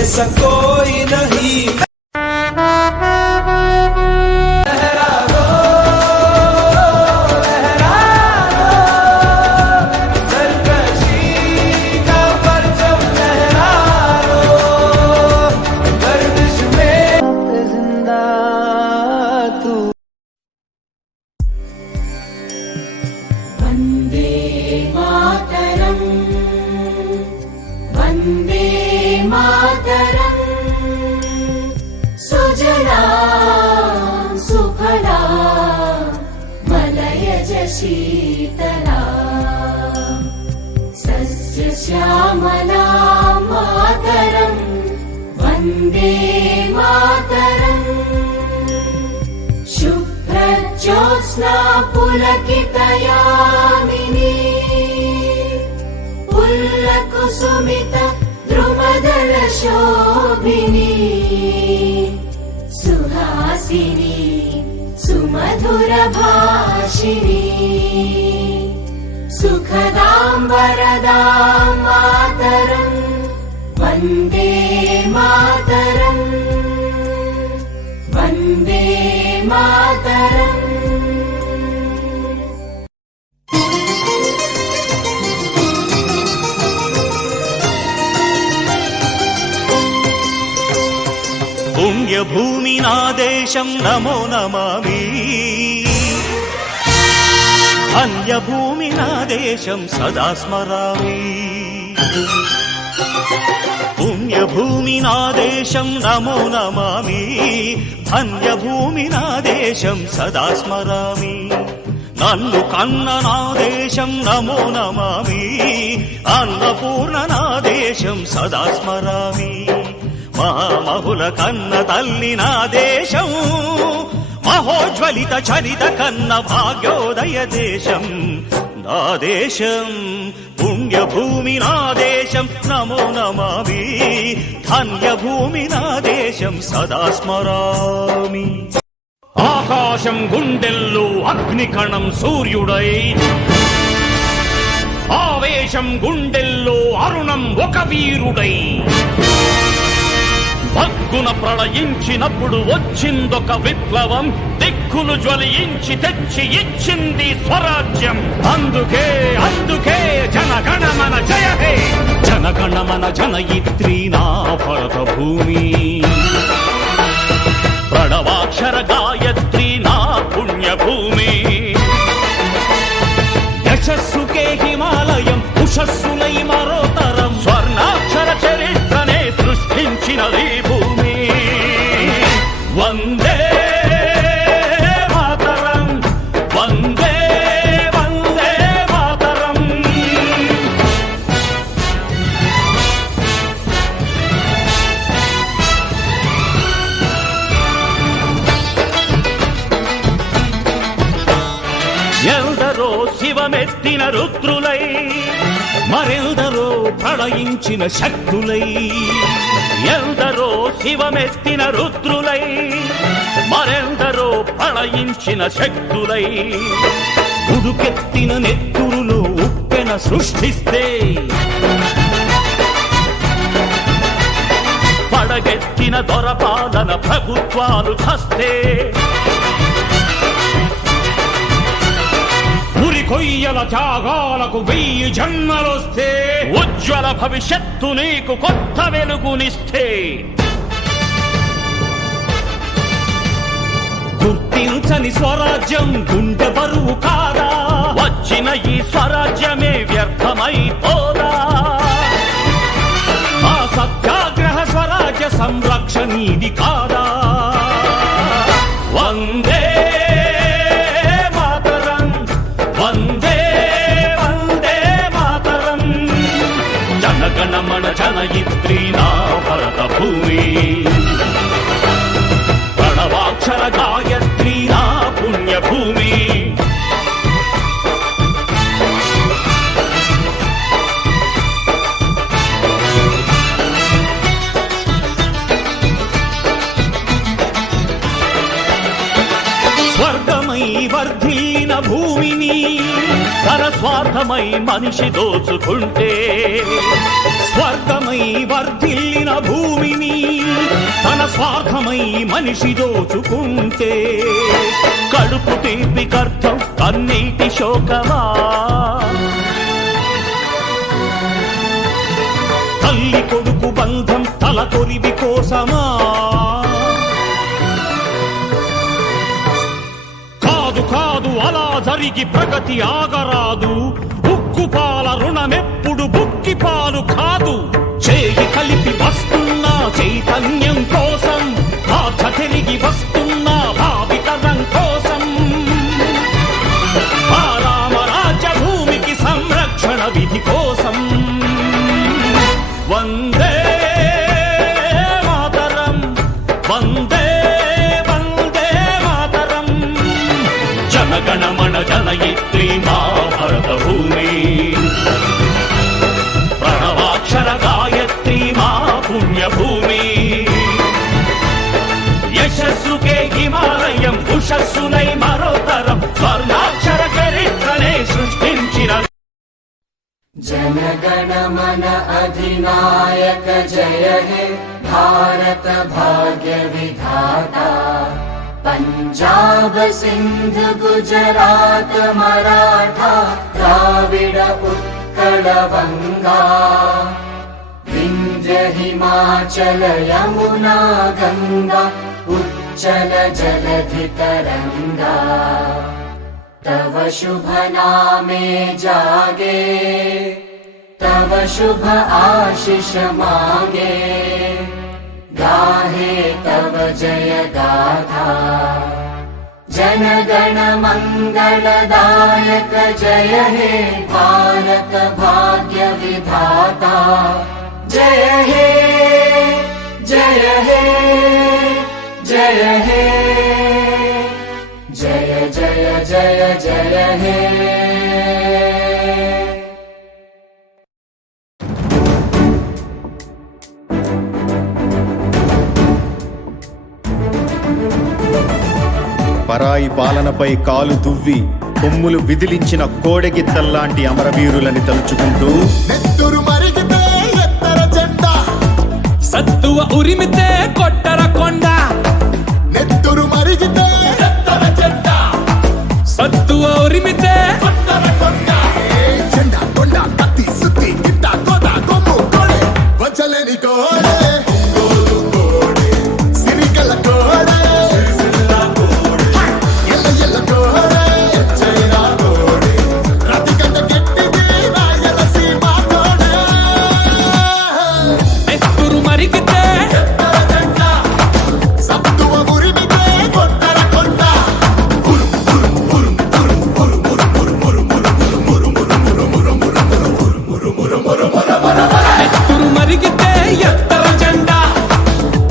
जैसा कोई नहीं। वन्दे मातरम् सुजला सुफला मलयज शीतला सस्यश्यामला मातरम् वन्दे मातरम् शुभ्रज्योत्स्ना पुलकितयामिनी पुल्लकुसुमित द्रुमदल शोभिनी सुहासिनी सुमधुर भाषिणी सुखदां वरदां मातरम् वन्दे मातरम् वन्दे मातरम्। పుణ్యభూమి నా దేశం నమో నమామి, అన్యభూమి నా దేశం సదా స్మరామి. పుణ్యభూమి నా దేశం నమో నమామి, అన్యభూమి నా దేశం సదా స్మరామి. నన్ను కన్న నా దేశం నమో నమామి, అన్నపూర్ణ నా దేశం సదా స్మరామి. మహామహుల కన్న తల్లి నా దేశం, మహోజ్వలిత చరిత కన్న భాగ్యోదయ దేశం నా దేశం. పుణ్యభూమి నా దేశం నమో నమామి, ధన్యభూమి నా దేశం సదా స్మరామి. ఆకాశం గుండెల్లో అగ్నికణం సూర్యుడై, ఆవేశం గుండెల్లో అరుణం ఒక వీరుడై, భగ్గున ప్రళయించినప్పుడు వచ్చిందొక విప్లవం, దిక్కులు జ్వలించి తెచ్చి ఇచ్చింది స్వరాజ్యం. అందుకే అందుకే జనగణమన జయ హే, జనగణమన జనయిత్రి నా భరత భూమి, ప్రణవాక్షర గాయత్రి నా పుణ్యభూమి. యశస్సుకే హిమాలయం, ఉషస్సులై మరోతరం, స్వర్ణాక్షర చరిత్రనే సృష్టించినది భూమి. వందే మాతరం, వందే వందే మాతరం. ఎందరో శివమెత్తిన రుద్రులై, మరెందరో ప్రళయించిన శక్తులై. ఎందరో శివమెత్తిన రుద్రులై, మరెందరో ప్రళయించిన శక్తులై. ఉడుకెత్తిన నెత్తురులో ఉప్పెన సృష్టిస్తే, పడగెత్తిన దొరపాలన ప్రభుత్వాలు చస్తే, కొయ్యల త్యాగాలకు 1000 జన్మలొస్తే, ఉజ్వల భవిష్యత్తు నీకు కొత్త వెలుగునిస్తే. గుర్తించని స్వరాజ్యం గుండె బరువు కాదా, వచ్చిన ఈ స్వరాజ్యమే వ్యర్థమైపోదా. ఆ సత్యాగ్రహ స్వరాజ్య సంరక్షణీది కాదా. వందే వందే వందే మాతరం, జనగణమన జనయిత్రి నా భరత భూమి, ప్రణవాక్షర గాయత్రి నా పుణ్యభూమి. స్వర్గమై వర్ధిల్లిన భూమిని, తన స్వార్థమై మనిషి దోచుకుంటే స్వర్గమై వర్ధిల్లిన భూమిని తన స్వార్థమై మనిషి దోచుకుంటే కడుపు తీపికర్థం కన్నీటి శోకమా తల్లి కొడుకు బంధం తల కొరివి కోసమా కాదు కాదు అలా జరిగి ప్రగతి ఆగరాదు ఉక్కుపాల రుణమెప్పుడు బుక్కి పాలు కాదు చేయి కలిపి వస్తున్న చైతన్యం కోసం బాధ తిరిగి వస్తున్న భావితరం కోసం ఆ రామరాజ్య భూమికి సంరక్షణ విధి కోసం వందే మాతరం వందే వందే మాతరం జనగణమన జనయిత్రీ మా భరత భూమి ప్రణవాక్షర గాయత్రీ మా పుణ్యభూమి యశస్సుకే హిమాలయం ఉషస్సునై మరోతరం స్వర్ణాక్షర చరిత్రనే సృష్టించిన जनगण मन अधिनायक जय हे भारत भाग्य विधाता पंजाब सिंध गुजरात मराठा द्राविड उत्कल बंगा विंध्य हिमाचल यमुना गंगा उच्चल जलधि तरंगा तव शुभ नामे जागे तव शुभ आशीष मांगे गाहे तव जय गाथा जनगण मंगलदायक जय हे भारत भाग्य विधाता जय हे जय हे जय हे जय जय जय जय हे పరాయి పాలనపై కాలు దువ్వి కొమ్ములు విదిలించిన కోడెగిత్తల్లాంటి అమరవీరులని తలుచుకుంటూ నెత్తురు మరిగితే ఎత్తర జెండా సత్తువ ఉరిమితే కొట్టర కొండ నెత్తురు మరిగితే ఎత్తర జెండా సత్తువ ఉరిమితే కొట్టర కొండ జెండా కొండ కత్తి సుత్తి గిట్ట కోట కొమ్ము కోడే వచ్చలేని కోడే ఒంగోలు కోడే సిరికల కోడే ఎల్ల ఎల్ల కోడే చైనా కోడే రతికంట గట్టిది రాయలసీమ కోడే నెత్తురు మరిగితే ఎత్తర జెండా సత్తువ ఉరిమితే కొట్టర కొండ నెత్తురు మరిగితే ఎత్తర జెండా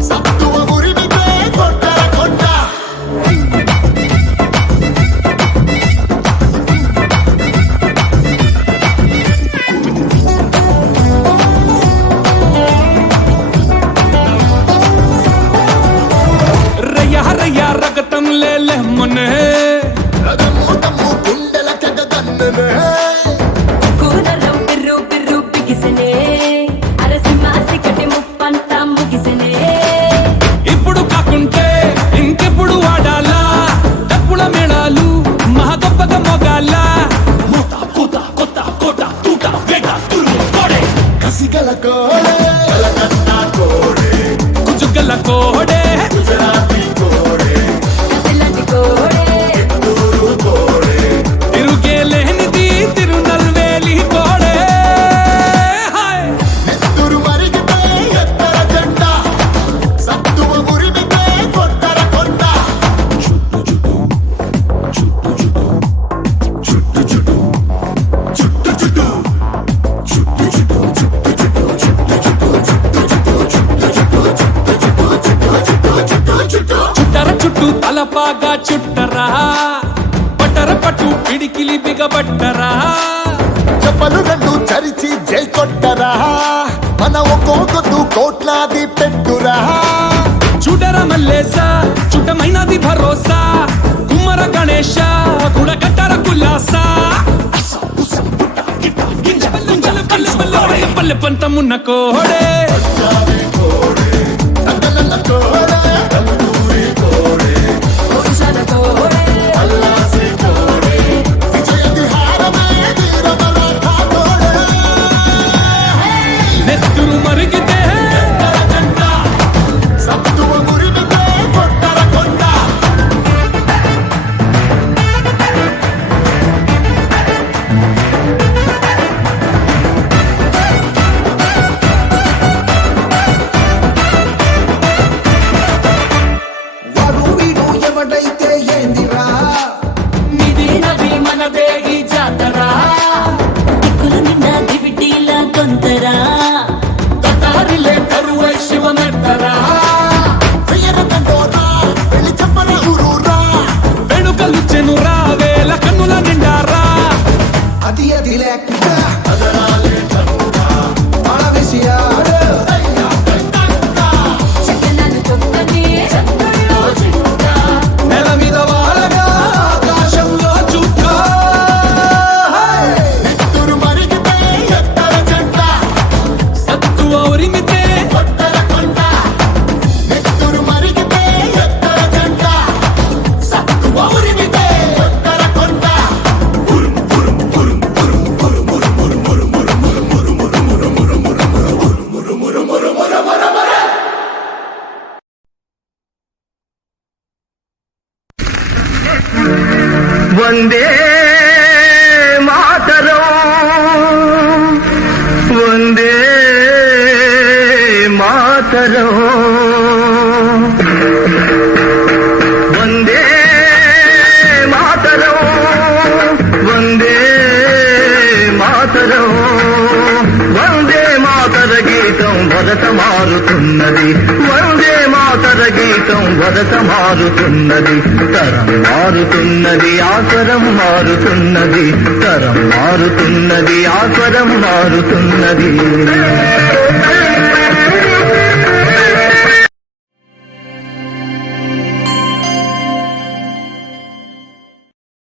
సత్తువ ఉరిమితే కొట్టర కొండ రయ్య రయ్య రగతం లేలే మొన్నే రథము తమ్ము గుండెల కగదన్ననే కూరలో బిర్రు బిర్రు బిగిసెనే అరసింహాసి కటి ముప్పంతా ముగిసెనే ఇప్పుడు కాకుంటే ఇంకెప్పుడు వాడాలా డప్పుల మేళాలు మహా గొప్పగా మోగాల మూత కూత కొత్త కోట తూట వేగ తురుము కోడే కసిగల కోడే కలకత్తా కోడే కుజుగల కోడే గుజరాతీ కోడే తెల్లటి కోడే తూరు కోడే తిరుగేలేనిది తిరునల్వేలి కోడే హాయ్ నెత్తురు మరిగితే ఎత్తర జెండా సత్తువ ఉరిమితే కొట్టర కొండ చుట్టర చుట్టూ తలపాగా చుట్టరా పట్టర పట్టు పిడికిలి బిగబట్టరా చెప్పలు రెండు చరిచి జై కొట్టరా మన ఒక్కొక్కదు కోట్లాది పెట్టురా చూడర మల్లేస చుట్టమైనది భరోసా కుమ్మర గణేశ కుడగట్టర కుల్లాస పల్లె పంతమున్న కోడే పురుషాల కోడే నెత్తురు మరిగితే వాడు వీడు ఎవడైతే ఏందిరా నిధి నది మనదే ఈ జాతర దిక్కుల నిండా దివిటీల కొంతరా తటారిలే కరువై శివమెత్తరా వెనుకలు చెనురా వేల కన్నుల నిండారా అది అది లెక్క ఆడవేసి ఆడు చక్కనాలు తొక్కని చంద్రుల్లో చిక్క నెల మీద వాడగా ఆకాశంలో చుక్క సత్తు ఔరిమితే వందే మాతరం వందే మాతరం వందే మాతరం వందే మాతరం వందే మాతర గీతం భరత మారుతున్నది వందే మాతర గీతం భరత మారుతున్నది తరం మారుతున్నది ఆస్వరం మారుతున్నది తరం మారుతున్నది ఆస్వరం మారుతున్నది